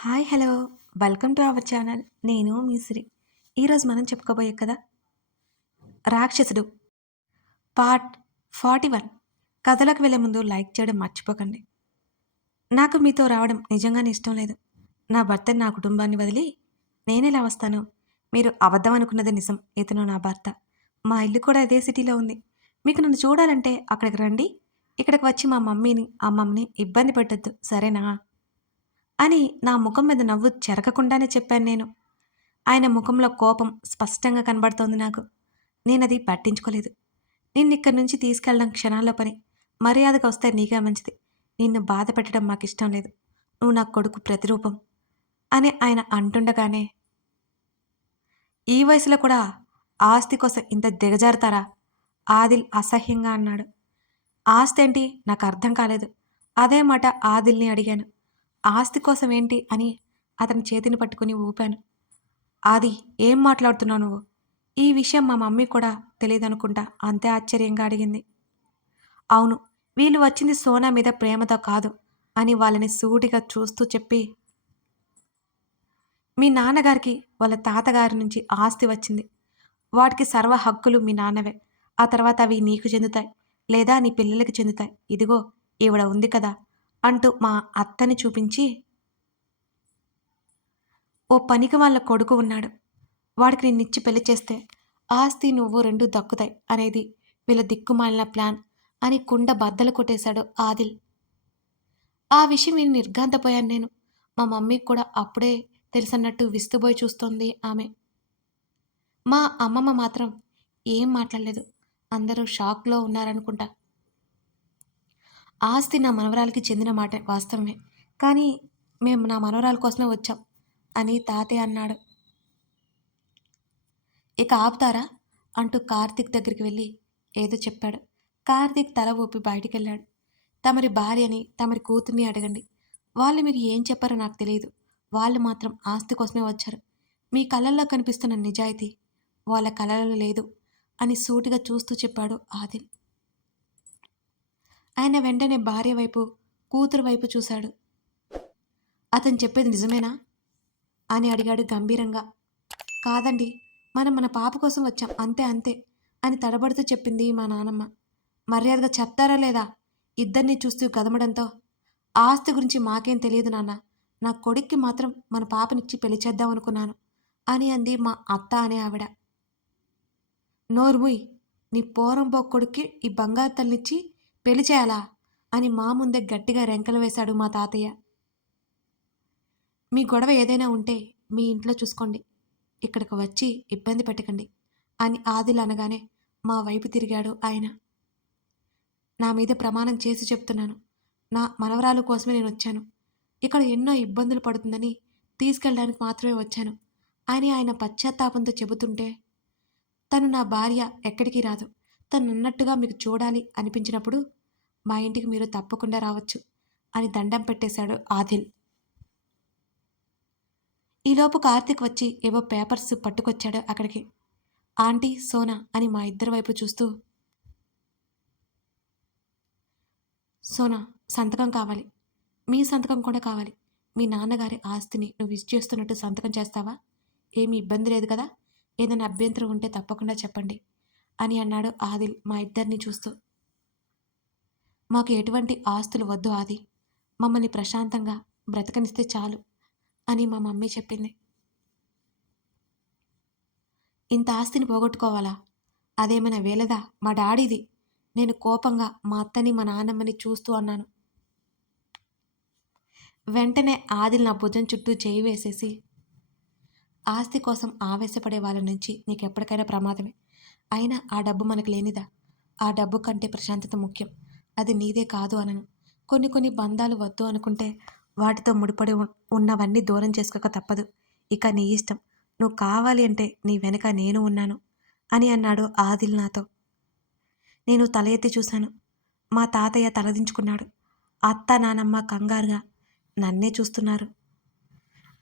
Hi hello welcome to our channel. నేను మీ సిరి. ఈరోజు మనం చెప్పుకోబోయే కథ రాక్షసుడు పార్ట్ 41. కథలోకి వెళ్ళే ముందు లైక్ చేయడం మర్చిపోకండి. నాకు మీతో రావడం నిజంగానే ఇష్టం లేదు. నా భర్తని నా కుటుంబాన్ని వదిలి నేనెలా వస్తాను? మీరు అబద్ధం అనుకున్నది నిజం. ఇతను నా భర్త. మా ఇల్లు కూడా ఇదే సిటీలో ఉంది. మీకు నన్ను చూడాలంటే అక్కడికి రండి. ఇక్కడికి వచ్చి మా మమ్మీని అమ్మమ్మని ఇబ్బంది పెట్టొద్దు, సరేనా? అని నా ముఖం మీద నవ్వు చెరగకుండానే చెప్పాను నేను. ఆయన ముఖంలో కోపం స్పష్టంగా కనబడుతోంది నాకు. నేనది పట్టించుకోలేదు. నిన్నిక్కడి నుంచి తీసుకెళ్ళడం క్షణాల్లో పని. మర్యాదగా వస్తే నీకే మంచిది. నిన్ను బాధ పెట్టడం మాకిష్టం లేదు. నువ్వు నా కొడుకు ప్రతిరూపం అని ఆయన అంటుండగానే, ఈ వయసులో కూడా ఆస్తి కోసం ఇంత దిగజారుతారా? ఆదిల్ అసహ్యంగా అన్నాడు. ఆస్తేంటి? నాకు అర్థం కాలేదు. అదే మాట ఆదిల్ని అడిగాను. ఆస్తి కోసం ఏంటి అని అతని చేతిని పట్టుకుని ఊపాను. ఆది, ఏం మాట్లాడుతున్నావు నువ్వు? ఈ విషయం మా మమ్మీ కూడా తెలియదనుకుంటా అంతే ఆశ్చర్యంగా అడిగింది. అవును, వీళ్ళు వచ్చింది సోనా మీద ప్రేమతో కాదు అని వాళ్ళని సూటిగా చూస్తూ చెప్పి, మీ నాన్నగారికి వాళ్ళ తాతగారి నుంచి ఆస్తి వచ్చింది. వాటికి సర్వ హక్కులు మీ నాన్నవే. ఆ తర్వాత అవి నీకు చెందుతాయి, లేదా నీ పిల్లలకి చెందుతాయి. ఇదిగో ఈవిడ ఉంది కదా అంటూ మా అత్తని చూపించి, ఓ పనికి వాళ్ళ కొడుకు ఉన్నాడు. వాడికి నిన్నిచ్చి పెళ్లి చేస్తే ఆస్తి నువ్వు రెండు దక్కుతాయి అనేది వీళ్ళ దిక్కుమాలిన ప్లాన్ అని కుండ బద్దలు కొట్టేశాడు ఆదిల్. ఆ విషయం విని నిర్ఘాంతపోయాను నేను. మా మమ్మీకి కూడా అప్పుడే తెలుసన్నట్టు విస్తుబోయి చూస్తోంది ఆమె. మా అమ్మమ్మ మాత్రం ఏం మాట్లాడలేదు. అందరూ షాక్లో ఉన్నారనుకుంటా. ఆస్తి నా మనవరాలికి చెందిన మాట వాస్తవమే, కానీ మేము నా మనవరాల కోసమే వచ్చాం అని తాతయ్య అన్నాడు. ఇక ఆపుతారా అంటూ కార్తీక్ దగ్గరికి వెళ్ళి ఏదో చెప్పాడు. కార్తీక్ తల ఊపి బయటికెళ్ళాడు. తమరి భార్యని, తమరి కూతుర్ని అడగండి. వాళ్ళు మీకు ఏం చెప్పారో నాకు తెలియదు. వాళ్ళు మాత్రం ఆస్తి కోసమే వచ్చారు. మీ కళ్ళల్లో కనిపిస్తున్న నిజాయితీ వాళ్ళ కళ్ళలో లేదు అని సూటిగా చూస్తూ చెప్పాడు ఆదిల్. ఆయన వెంటనే భార్య వైపు, కూతురు వైపు చూశాడు. అతను చెప్పేది నిజమేనా అని అడిగాడు గంభీరంగా. కాదండి, మనం మన పాప కోసం వచ్చాం, అంతే అంతే అని తడబడుతూ చెప్పింది మా నానమ్మ. మర్యాదగా చెప్తారా లేదా? ఇద్దరిని చూస్తూ గదమడంతో, ఆస్తి గురించి మాకేం తెలియదు నాన్న. నా కొడుక్కి మాత్రం మన పాపనిచ్చి పెళ్లి చేద్దాం అనుకున్నాను అని అంది మా అత్త అనే ఆవిడ. నోర్ముయ్, నీ పోరంబో కొడుక్కి ఈ బంగారు తల్లినిచ్చి పెళ్లి చేయాలా అని మా ముందే గట్టిగా రెంకలు వేశాడు మా తాతయ్య. మీ గొడవ ఏదైనా ఉంటే మీ ఇంట్లో చూసుకోండి, ఇక్కడికి వచ్చి ఇబ్బంది పెట్టకండి అని ఆదిల్ అనగానే మా వైపు తిరిగాడు ఆయన. నా మీద ప్రమాణం చేసి చెప్తున్నాను, నా మనవరాలు కోసమే నేను వచ్చాను. ఇక్కడ ఎన్నో ఇబ్బందులు పడుతుందని తీసుకెళ్ళడానికి మాత్రమే వచ్చాను అని ఆయన పశ్చాత్తాపంతో చెబుతుంటే, తను నా భార్య, ఎక్కడికి రాదు. తను ఉన్నట్టుగా మీకు చూడాలి అనిపించినప్పుడు మా ఇంటికి మీరు తప్పకుండా రావచ్చు అని దండం పెట్టేశాడు ఆదిల్. ఈలోపు కార్తీక్ వచ్చి ఏవో పేపర్స్ పట్టుకొచ్చాడు అక్కడికి. ఆంటీ, సోనా అని మా ఇద్దరి వైపు చూస్తూ, సోనా, సంతకం కావాలి. మీ సంతకం కూడా కావాలి. మీ నాన్నగారి ఆస్తిని నువ్వు చేస్తున్నట్టు సంతకం చేస్తావా? ఏమీ ఇబ్బంది లేదు కదా? ఏదైనా అభ్యంతరం ఉంటే తప్పకుండా చెప్పండి అని అన్నాడు ఆదిల్ మా ఇద్దరిని చూస్తూ. మాకు ఎటువంటి ఆస్తులు వద్దు ఆది. మమ్మల్ని ప్రశాంతంగా బ్రతకనిస్తే చాలు అని మా మమ్మీ చెప్పింది. ఇంత ఆస్తిని పోగొట్టుకోవాలా? అదేమైనా వేలదా? మా డాడీది. నేను కోపంగా మా అత్తని మా నాన్నమ్మని చూస్తూ అన్నాను. వెంటనే ఆదిల్ నా భుజం చుట్టూ చేయి వేసేసి, ఆస్తి కోసం ఆవేశపడే వాళ్ళ నుంచి నీకెప్పటికైనా ప్రమాదమే. అయినా ఆ డబ్బు మనకు లేనిదా? ఆ డబ్బు కంటే ప్రశాంతత ముఖ్యం. అది నీదే కాదు అనను. కొన్ని కొన్ని బంధాలు వద్దు అనుకుంటే వాటితో ముడిపడి ఉన్నవన్నీ దూరం చేసుకోక తప్పదు. ఇక నీ ఇష్టం. నువ్వు కావాలి అంటే నీ వెనక నేను ఉన్నాను అని అన్నాడు ఆదిల్ నాతో. నేను తల ఎత్తి చూశాను. మా తాతయ్య తలదించుకున్నాడు. అత్త, నానమ్మ కంగారుగా నన్నే చూస్తున్నారు.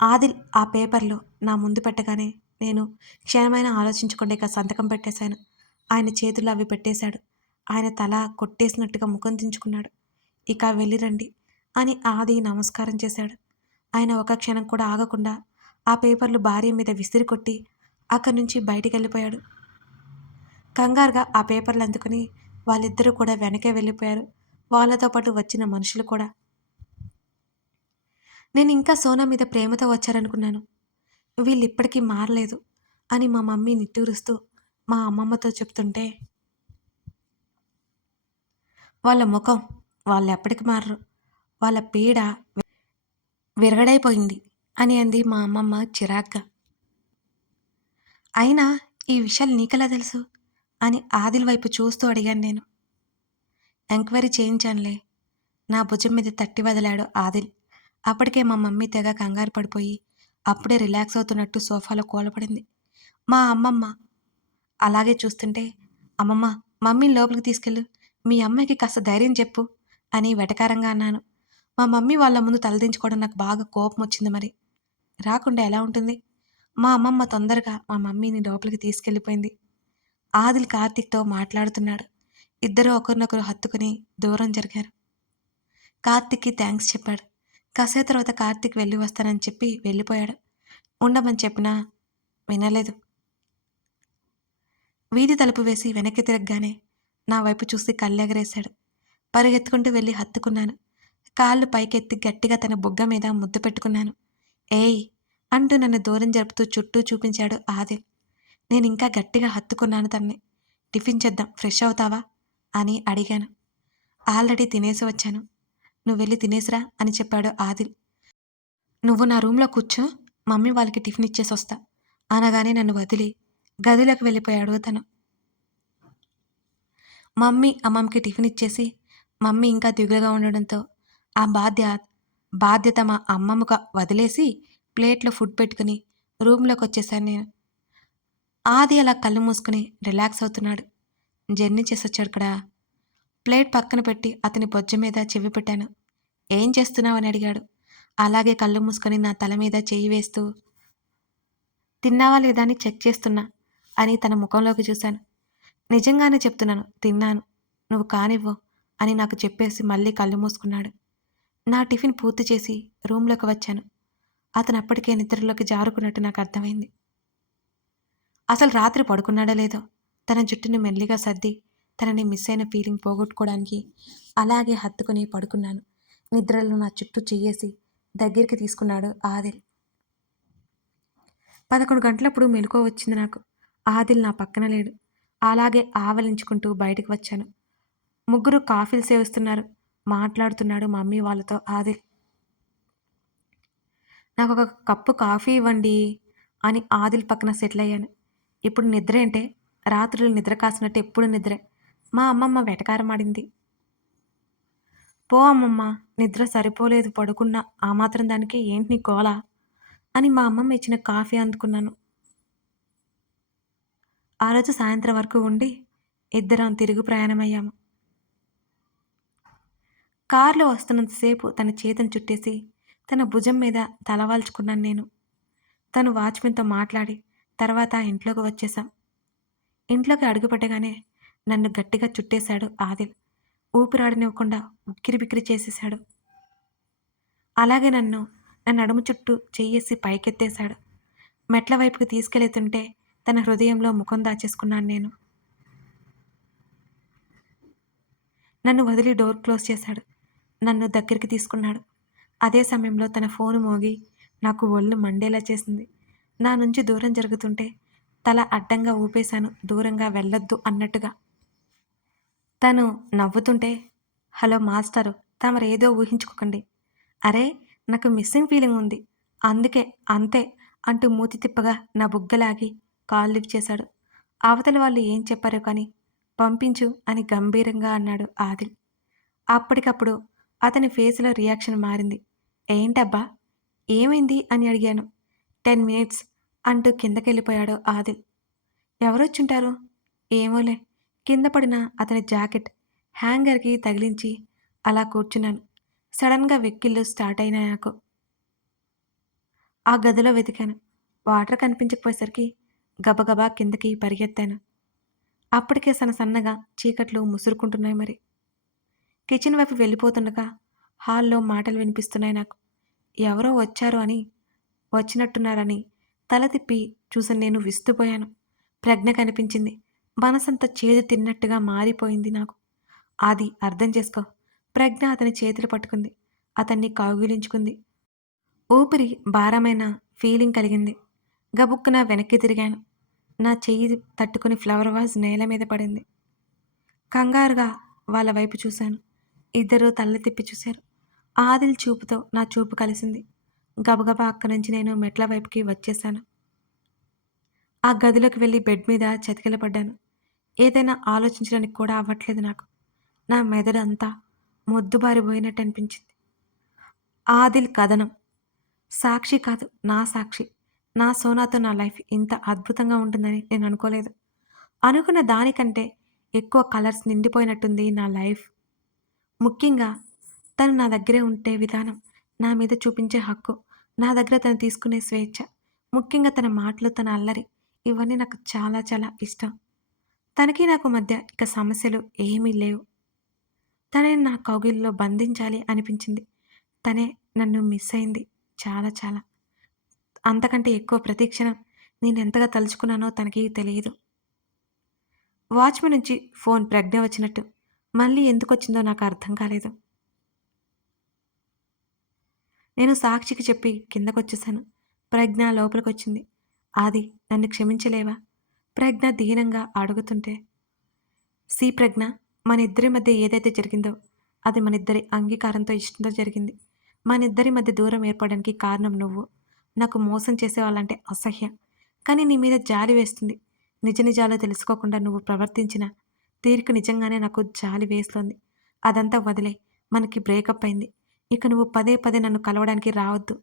ఆదిల్ ఆ పేపర్‌లో నా ముందు పెట్టగానే నేను క్షణమైనా ఆలోచించకుండా ఇక సంతకం పెట్టేశాను. ఆయన చేతుల్లో అవి పెట్టేశాడు. ఆయన తల కొట్టేసినట్టుగా ముఖం దించుకున్నాడు. ఇక వెళ్ళిరండి అని ఆది నమస్కారం చేశాడు. ఆయన ఒక క్షణం కూడా ఆగకుండా ఆ పేపర్లు భార్య మీద విసిరి కొట్టి అక్కడి నుంచి బయటికెళ్ళిపోయాడు. కంగారుగా ఆ పేపర్లు అందుకుని వాళ్ళిద్దరూ కూడా వెనకే వెళ్ళిపోయారు. వాళ్ళతో పాటు వచ్చిన మనుషులు కూడా. నేనింకా సోనా మీద ప్రేమతో వచ్చారనుకున్నాను. వీళ్ళిప్పటికీ మారలేదు అని మా మమ్మీ నిట్టూరుస్తూ మా అమ్మమ్మతో చెప్తుంటే, వాళ్ళ ముఖం వాళ్ళెప్పటికి మారరు. వాళ్ళ పీడ విరగడైపోయింది అని అంది మా అమ్మమ్మ చిరాగ్గా. అయినా ఈ విషయాలు నీకెలా తెలుసు అని ఆదిల్ వైపు చూస్తూ అడిగాను నేను. ఎంక్వైరీ చేయించానులే. నా భుజం మీద తట్టి వదిలాడు ఆదిల్. అప్పటికే మా మమ్మీ తెగ కంగారు పడిపోయి అప్పుడే రిలాక్స్ అవుతున్నట్టు సోఫాలో కూలపడింది. మా అమ్మమ్మ అలాగే చూస్తుంటే, అమ్మమ్మ మమ్మీని లోపలికి తీసుకెళ్ళు, మీ అమ్మాయికి కాస్త ధైర్యం చెప్పు అని వెటకారంగా అన్నాను. మా మమ్మీ వాళ్ళ ముందు తలదించుకోవడం నాకు బాగా కోపం వచ్చింది మరి. రాకుండా ఎలా ఉంటుంది? మా అమ్మమ్మ తొందరగా మా మమ్మీని లోపలికి తీసుకెళ్ళిపోయింది. ఆదిల్ కార్తీక్‌తో మాట్లాడుతున్నాడు. ఇద్దరూ ఒకరినొకరు హత్తుకుని దూరం జరిగారు. కార్తీక్‌కి థాంక్స్ చెప్పాడు. కాసేపు తర్వాత కార్తీక్ వెళ్ళి వస్తానని చెప్పి వెళ్ళిపోయాడు. ఉండమని చెప్పినా వినలేదు. వీధి తలుపు వేసి వెనక్కి తిరగగానే నా వైపు చూసి కళ్ళెగరేశాడు. పరిగెత్తుకుంటూ వెళ్ళి హత్తుకున్నాను. కాళ్ళు పైకెత్తి గట్టిగా తన బుగ్గ మీద ముద్దు పెట్టుకున్నాను. ఏయ్ అంటూ నన్ను దూరం జరుపుతూ చుట్టూ చూపించాడు ఆదిల్. నేనింకా గట్టిగా హత్తుకున్నాను తన్ని. టిఫిన్ చేద్దాం, ఫ్రెష్ అవుతావా అని అడిగాను. ఆల్రెడీ తినేసి వచ్చాను. నువ్వెళ్ళి తినేసిరా అని చెప్పాడు ఆదిల్. నువ్వు నా రూమ్లో కూర్చో, మమ్మీ వాళ్ళకి టిఫిన్ ఇచ్చేసొస్తా అనగానే నన్ను వదిలి గదిలోకి వెళ్ళిపోయాడు తను. మమ్మీ అమ్మమ్మకి టిఫిన్ ఇచ్చేసి మమ్మీ ఇంకా దిగులుగా ఉండడంతో ఆ బాధ్యత మా అమ్మమ్మకు వదిలేసి ప్లేట్లో ఫుడ్ పెట్టుకుని రూమ్లోకి వచ్చేసాను నేను. ఆది అలా కళ్ళు మూసుకుని రిలాక్స్ అవుతున్నాడు. జర్నీ చేసొచ్చాడు కదా. ప్లేట్ పక్కన పెట్టి అతని బొజ్జ మీద చెవి పెట్టాను. ఏం చేస్తున్నావు అని అడిగాడు. అలాగే కళ్ళు మూసుకొని నా తల మీద చెయ్యి వేస్తూ, తిన్నావా లేదా అని చెక్ చేస్తున్నా అని తన ముఖంలోకి చూశాను. నిజంగానే చెప్తున్నాను, తిన్నాను. నువ్వు కానివ్వు అని నాకు చెప్పేసి మళ్ళీ కళ్ళు మూసుకున్నాడు. నా టిఫిన్ పూర్తి చేసి రూమ్లోకి వచ్చాను. అతను అప్పటికే నిద్రలోకి జారుకున్నట్టు నాకు అర్థమైంది. అసలు రాత్రి పడుకున్నాడో లేదో తన జుట్టుని మెల్లిగా సర్ది తనని మిస్ అయిన ఫీలింగ్ పోగొట్టుకోవడానికి అలాగే హత్తుకుని పడుకున్నాను. నిద్రలో నా చుట్టూ చెయ్యేసి దగ్గరికి తీసుకున్నాడు ఆదిల్. 11 గంటలప్పుడు మెలకువ వచ్చింది నాకు. ఆదిల్ నా పక్కన లేడు. అలాగే ఆవలించుకుంటూ బయటకు వచ్చాను. ముగ్గురు కాఫీలు సేవిస్తున్నారు. మాట్లాడుతున్నాడు మమ్మీ వాళ్ళతో ఆదిల్. నాకొక కప్పు కాఫీ ఇవ్వండి అని ఆదిల్ పక్కన సెటిల్ అయ్యాను. ఇప్పుడు నిద్ర ఏంటే? రాత్రులు నిద్ర కాసినట్టు ఎప్పుడు నిద్రే. మా అమ్మమ్మ వెటకారమాడింది. పో అమ్మమ్మ, నిద్ర సరిపోలేదు పడుకున్నా, ఆ మాత్రం దానికి ఏంటి నీ గోల అని మా అమ్మమ్మ ఇచ్చిన కాఫీ అందుకున్నాను. ఆ రోజు సాయంత్రం వరకు ఉండి ఇద్దరం తిరుగు ప్రయాణమయ్యాము. కారులో వస్తున్నంతసేపు తన చేతిని చుట్టేసి తన భుజం మీద తలవాల్చుకున్నాను నేను. తను వాచ్మెన్తో మాట్లాడి తర్వాత ఇంట్లోకి వచ్చేశాం. ఇంట్లోకి అడుగుపెట్టగానే నన్ను గట్టిగా చుట్టేశాడు ఆదిల్. ఊపిరాడనివ్వకుండా ఉక్కిరిబిక్కిరి చేసేశాడు. అలాగే నన్ను నా నడుము చుట్టూ చెయ్యేసి పైకెత్తేశాడు. మెట్ల వైపుకి తీసుకెళ్తుంటే తన హృదయంలో ముఖం దాచేసుకున్నాను నేను. నన్ను వదిలి డోర్ క్లోజ్ చేశాడు. నన్ను దగ్గరికి తీసుకున్నాడు. అదే సమయంలో తన ఫోను మోగి నాకు ఒళ్ళు మండేలా చేసింది. నా నుంచి దూరం జరుగుతుంటే తల అడ్డంగా ఊపేశాను, దూరంగా వెళ్ళొద్దు అన్నట్టుగా. తను నవ్వుతుంటే, హలో మాస్టరు, తమరేదో ఊహించుకోకండి. అరే నాకు మిస్సింగ్ ఫీలింగ్ ఉంది, అందుకే అంతే అంటూ మూతి తిప్పగా నా బుగ్గలాగి కాల్ లిఫ్ట్ చేశాడు. అవతల వాళ్ళు ఏం చెప్పారో కానీ పంపించు అని గంభీరంగా అన్నాడు ఆదిల్. అప్పటికప్పుడు అతని ఫేసులో రియాక్షన్ మారింది. ఏంటబ్బా ఏమైంది అని అడిగాను. 10 మినిట్స్ అంటూ కిందకెళ్ళిపోయాడు ఆదిల్. ఎవరొచ్చుంటారు? ఏమోలే. కింద పడిన అతని జాకెట్ హ్యాంగర్కి తగిలించి అలా కూర్చున్నాను. సడన్గా వెక్కిళ్ళు స్టార్ట్ అయినాయి నాకు. ఆ గదిలో వెతికాను. వాటర్ కనిపించకపోయేసరికి గబగబా కిందకి పరిగెత్తాను. అప్పటికే సన్నగా చీకట్లు ముసురుకుంటున్నాయి మరి. కిచెన్ వైపు వెళ్ళిపోతుండగా హాల్లో మాటలు వినిపిస్తున్నాయి నాకు. ఎవరో వచ్చారు అని వచ్చినట్టున్నారని తల తిప్పి చూసిన నేను విస్తుపోయాను. ప్రజ్ఞ కనిపించింది. మనసంతా చేదు తిన్నట్టుగా మారిపోయింది నాకు. అది అర్థం చేసుకో. ప్రజ్ఞ అతని చేతులు పట్టుకుంది. అతన్ని కౌగిలించుకుంది. ఊపిరి భారమైన ఫీలింగ్ కలిగింది. గబుక్కున వెనక్కి తిరిగాను. నా చెయ్యి తట్టుకుని ఫ్లవర్ వాజ్ నేల మీద పడింది. కంగారుగా వాళ్ళ వైపు చూశాను. ఇద్దరూ తల్ల తిప్పి చూశారు. ఆదిల్ చూపుతో నా చూపు కలిసింది. గబగబా అక్కడి నుంచి నేను మెట్ల వైపుకి వచ్చేశాను. ఆ గదిలోకి వెళ్ళి బెడ్ మీద చతికిలపడ్డాను. ఏదైనా ఆలోచించడానికి కూడా అవ్వట్లేదు నాకు. నా మెదడు అంతా మొద్దుబారిపోయినట్టు అనిపించింది. ఆదిల్ కథనం. సాక్షి కాదు, నా సాక్షి. నా సోనాతో నా లైఫ్ ఇంత అద్భుతంగా ఉంటుందని నేను అనుకోలేదు. అనుకున్న దానికంటే ఎక్కువ కలర్స్ నిండిపోయినట్టుంది నా లైఫ్. ముఖ్యంగా తను నా దగ్గరే ఉండే విధానం, నా మీద చూపించే హక్కు, నా దగ్గర తను తీసుకునే స్వేచ్ఛ, ముఖ్యంగా తన మాటలు, తన అల్లరి, ఇవన్నీ నాకు చాలా చాలా ఇష్టం. తనకి నాకు మధ్య ఇక సమస్యలు ఏమీ లేవు. తనని నా కౌగిలిలో బంధించాలి అనిపించింది. తనే నన్ను మిస్ అయింది చాలా చాలా. అంతకంటే ఎక్కువ ప్రతి క్షణం నేనెంతగా తలుచుకున్నానో తనకి తెలియదు. వాచ్‌మెన్ నుంచి ఫోన్ ప్రజ్ఞ వచ్చినట్టు. మళ్ళీ ఎందుకొచ్చిందో నాకు అర్థం కాలేదు. నేను సాక్షికి చెప్పి కిందకొచ్చేశాను. ప్రజ్ఞ లోపలికొచ్చింది. ఆది, నన్ను క్షమించలేవా? ప్రజ్ఞ దీనంగా అడుగుతుంటే, సీ ప్రజ్ఞ, మన ఇద్దరి మధ్య ఏదైతే జరిగిందో అది మనిద్దరి అంగీకారంతో, ఇష్టంతో జరిగింది. మనిద్దరి మధ్య దూరం ఏర్పడడానికి కారణం నువ్వు. నాకు మోసం చేసేవాళ్ళంటే అసహ్యం. కానీ నీ మీద జాలి వేస్తుంది. నిజ నిజాలు తెలుసుకోకుండా నువ్వు ప్రవర్తించిన తీరుకు నిజంగానే నాకు జాలి వేస్తోంది. అదంతా వదిలేయ్. మనకి బ్రేకప్ అయింది. ఇక నువ్వు పదే పదే నన్ను కలవడానికి రావద్దు.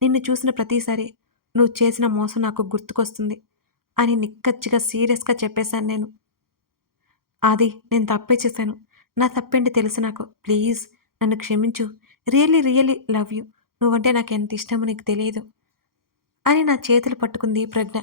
నిన్ను చూసిన ప్రతిసారి నువ్వు చేసిన మోసం నాకు గుర్తుకొస్తుంది అని నిక్కచ్చిగా సీరియస్‌గా చెప్పేశాను నేను. ఆది, నేను తప్పే చేశాను. నా తప్పేంటి తెలుసు నాకు. ప్లీజ్ నన్ను క్షమించు. Really really love you. నువ్వంటే నాకెంత ఇష్టమో నీకు తెలీదు అని నా చేతులు పట్టుకుంది ప్రజ్ఞ.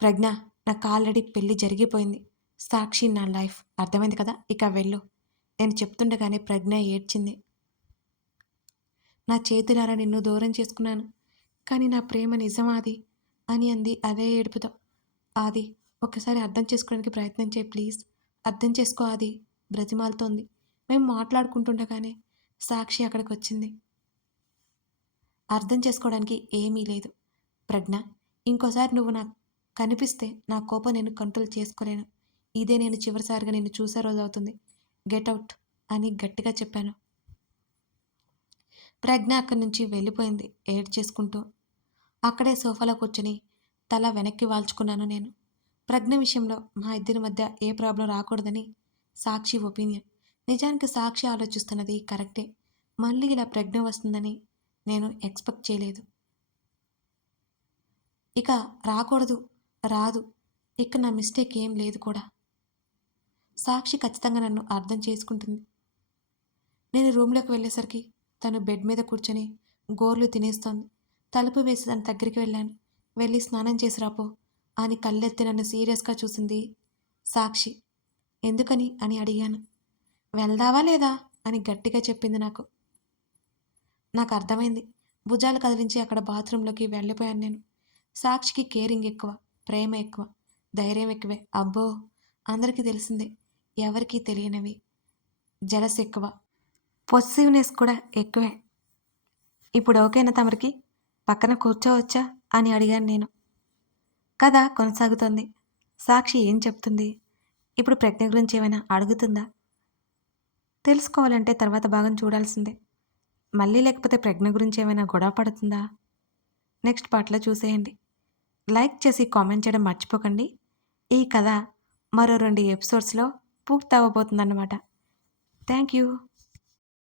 ప్రజ్ఞ, నాకు ఆల్రెడీ పెళ్లి జరిగిపోయింది. సాక్షి నా లైఫ్. అర్థమైంది కదా? ఇక వెళ్ళు. నేను చెప్తుండగానే ప్రజ్ఞ ఏడ్చింది. నా చేతులారా నిన్ను దూరం చేసుకున్నాను. కానీ నా ప్రేమ నిజమా అది అని అంది అదే ఏడుపుతో. ఆది, ఒక్కసారి అర్థం చేసుకోవడానికి ప్రయత్నం చేయి ప్లీజ్. అర్థం చేసుకో ఆది, బ్రతిమాలుతోంది. మేము మాట్లాడుకుంటుండగానే సాక్షి అక్కడికి వచ్చింది. అర్థం చేసుకోవడానికి ఏమీ లేదు ప్రజ్ఞ. ఇంకోసారి నువ్వు నాకు కనిపిస్తే నా కోపం నేను కంట్రోల్ చేసుకోలేను. ఇదే నేను చివరిసారిగా నిన్ను చూసే రోజు అవుతుంది. గెట్ అవుట్ అని గట్టిగా చెప్పాను. ప్రజ్ఞ అక్కడి నుంచి వెళ్ళిపోయింది ఏడ్చేసుకుంటూ. అక్కడే సోఫాలో కూర్చొని తల వెనక్కి వాల్చుకున్నాను నేను. ప్రజ్ఞ విషయంలో మా ఇద్దరి మధ్య ఏ ప్రాబ్లం రాకూడదని సాక్షి ఒపీనియన్. నిజానికి సాక్షి ఆలోచిస్తున్నది కరెక్టే. మళ్ళీ ఇలా ప్రజ్ఞ వస్తుందని నేను ఎక్స్పెక్ట్ చేయలేదు. ఇక రాకూడదు, రాదు. ఇక నా మిస్టేక్ ఏం లేదు కూడా. సాక్షి ఖచ్చితంగా నన్ను అర్థం చేసుకుంటుంది. నేను రూమ్లోకి వెళ్ళేసరికి తను బెడ్ మీద కూర్చొని గోర్లు తినేస్తోంది. తలుపు వేసి తన దగ్గరికి వెళ్ళాను. వెళ్ళి స్నానం చేసి రాపో అని కళ్ళెత్తి నన్ను సీరియస్గా చూసింది సాక్షి. ఎందుకని అని అడిగాను. వెళ్దావా లేదా అని గట్టిగా చెప్పింది నాకు. నాకు అర్థమైంది. భుజాలు కదిలించి అక్కడ బాత్రూంలోకి వెళ్ళిపోయాను నేను. సాక్షికి కేరింగ్ ఎక్కువ, ప్రేమ ఎక్కువ, ధైర్యం ఎక్కువే. అబ్బో, అందరికీ తెలిసిందే. ఎవరికీ తెలియనివి జలస్ ఎక్కువ, పొసెసివ్‌నెస్ కూడా ఎక్కువే. ఇప్పుడు ఓకేనా తమరికి? పక్కన కూర్చోవచ్చా అని అడిగాను నేను. కథ కొనసాగుతోంది. సాక్షి ఏం చెప్తుంది? ఇప్పుడు ప్రజ్ఞ గురించి ఏమైనా అడుగుతుందా? తెలుసుకోవాలంటే తర్వాత భాగం చూడాల్సిందే. మళ్ళీ లేకపోతే ప్రజ్ఞ గురించి ఏమైనా గొడవ పడుతుందా? నెక్స్ట్ పార్ట్‌లో చూసేయండి. లైక్ చేసి కామెంట్ చేయడం మర్చిపోకండి. ఈ కథ మరో 2 ఎపిసోడ్స్‌లో పూర్తవ్వబోతుందన్నమాట. Thank you.